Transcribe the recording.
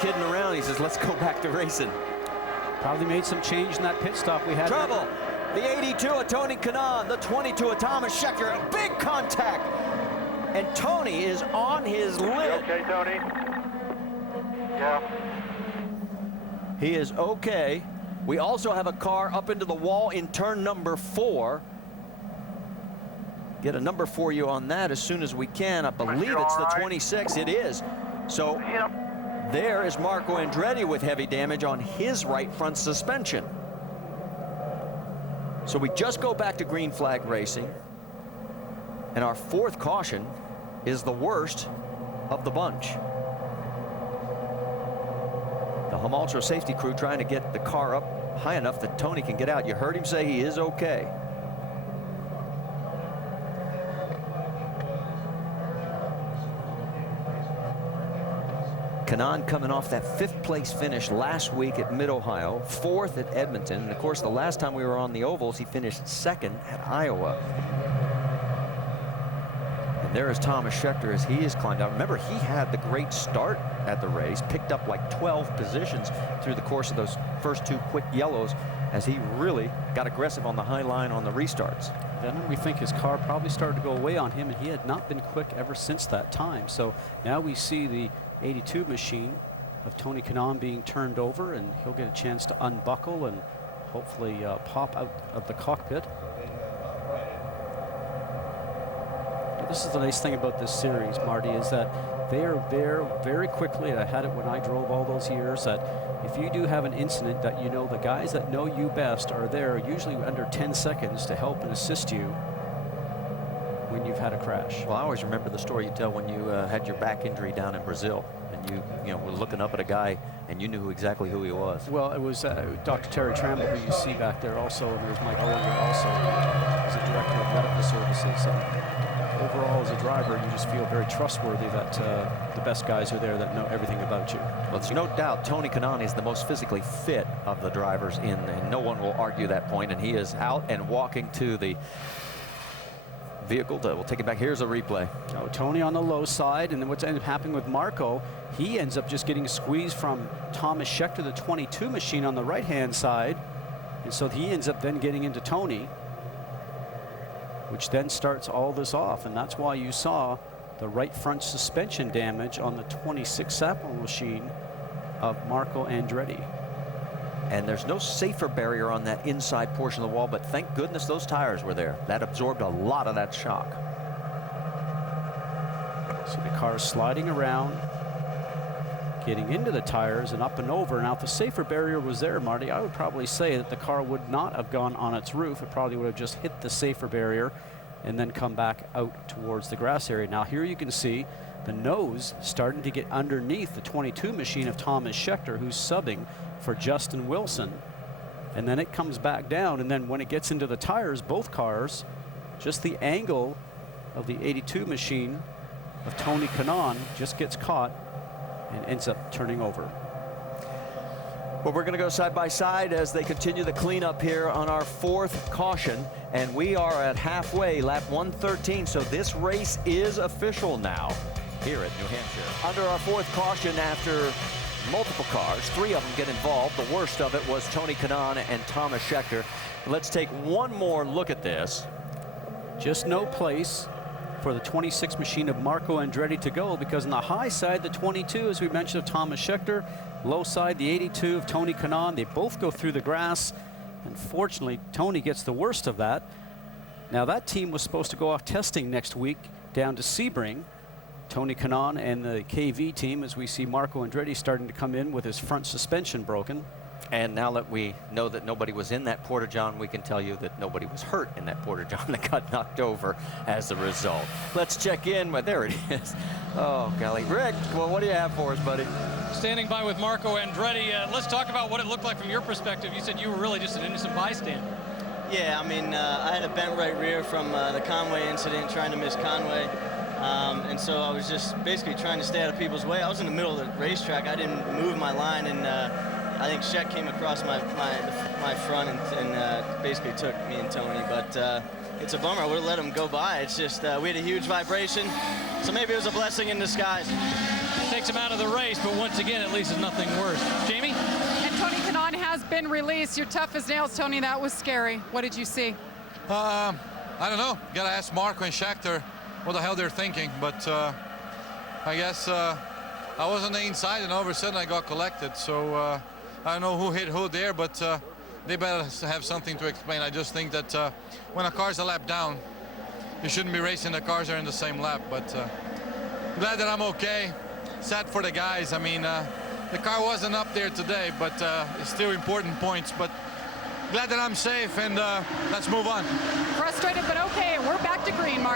kidding around. He says, let's go back to racing. Probably made some change in that pit stop we had. Trouble. The 82 of Tony Kanaan, the 22 of Tomas Scheckter, a big contact. And Tony is on his lid. Okay, Tony? Yeah. He is okay. We also have a car up into the wall in turn number 4. Get a number for you on that as soon as we can. I believe it's the 26. It is. So there is Marco Andretti with heavy damage on his right front suspension. So we just go back to green flag racing. And our 4th caution is the worst of the bunch. The Hum Ultra safety crew trying to get the car up high enough that Tony can get out. You heard him say he is okay. Kanaan coming off that 5th place finish last week at Mid-Ohio, 4th at Edmonton, and of course the last time we were on the ovals he finished 2nd at Iowa. And there is Tomas Scheckter as he has climbed out. Remember, he had the great start at the race, picked up like 12 positions through the course of those first 2 quick yellows as he really got aggressive on the high line on the restarts. Then we think his car probably started to go away on him, and he had not been quick ever since that time. So now we see the 82 machine of Tony Kanaan being turned over, and he'll get a chance to unbuckle and hopefully pop out of the cockpit. Now, this is the nice thing about this series, Marty, is that they are there very quickly. I had it when I drove all those years, that if you do have an incident, that you know the guys that know you best are there usually under 10 seconds to help and assist you when you've had a crash. Well, I always remember the story you tell when you had your back injury down in Brazil, and you know, were looking up at a guy and you knew exactly who he was. Well, it was Dr. Terry Tramble, who you see back there also. There's Mike Olinger also, who's the director of medical services. Overall, as a driver, you just feel very trustworthy that the best guys are there that know everything about you. Well, there's no doubt Tony Kanaan is the most physically fit of the drivers in, and no one will argue that point, and he is out and walking to the vehicle. We'll take it back. Here's a replay. Oh, Tony on the low side, and then what's ended up happening with Marco, he ends up just getting squeezed from Tomas Scheckter, the 22 machine, on the right-hand side, and so he ends up then getting into Tony, which then starts all this off, and that's why you saw the right front suspension damage on the 26 sample machine of Marco Andretti. And there's no safer barrier on that inside portion of the wall, but thank goodness those tires were there. That absorbed a lot of that shock. So the car is sliding around, getting into the tires and up and over. Now, if the safer barrier was there, Marty, I would probably say that the car would not have gone on its roof. It probably would have just hit the safer barrier and then come back out towards the grass area. Now, here you can see the nose starting to get underneath the 22 machine of Tomas Scheckter, who's subbing for Justin Wilson. And then it comes back down, and then when it gets into the tires, both cars, just the angle of the 82 machine of Tony Kanaan just gets caught and ends up turning over. Well, we're going to go side by side as they continue the cleanup here on our 4th caution, and we are at halfway, lap 113, so this race is official now here at New Hampshire. Under our 4th caution, after multiple cars, 3 of them get involved. The worst of it was Tony Kanaan and Tomas Scheckter. Let's take one more look at this. Just no place for the 26 machine of Marco Andretti to go, because on the high side, the 22, as we mentioned, of Tomas Scheckter, low side, the 82 of Tony Kanaan, they both go through the grass. Unfortunately, Tony gets the worst of that. Now, that team was supposed to go off testing next week down to Sebring. Tony Kanaan and the KV team, as we see Marco Andretti starting to come in with his front suspension broken. And now that we know that nobody was in that Porta-John, we can tell you that nobody was hurt in that Porta-John that got knocked over as a result. Let's check in. Well, there it is. Oh, golly. Rick, well, what do you have for us, buddy? Standing by with Marco Andretti. Let's talk about what it looked like from your perspective. You said you were really just an innocent bystander. Yeah, I mean, I had a bent right rear from the Conway incident, trying to miss Conway. And so I was just basically trying to stay out of people's way. I was in the middle of the racetrack. I didn't move my line, and I think Scheck came across my front and basically took me and Tony. But it's a bummer. I would have let him go by. It's just we had a huge vibration, so maybe it was a blessing in disguise. takes him out of the race, but once again, at least it's nothing worse. Jamie? And Tony Kanaan has been released. You're tough as nails, Tony. That was scary. What did you see? I don't know. Gotta ask Marco and Scheckter what the hell they're thinking. But I guess I was on the inside, and all of a sudden I got collected. So I don't know who hit who there, but they better have something to explain. I just think that when a car's a lap down, you shouldn't be racing the cars that are in the same lap. But glad that I'm okay. Sad for the guys. I mean, the car wasn't up there today, but it's still important points. But glad that I'm safe, and let's move on. Frustrated, but okay. We're back to green, Mark.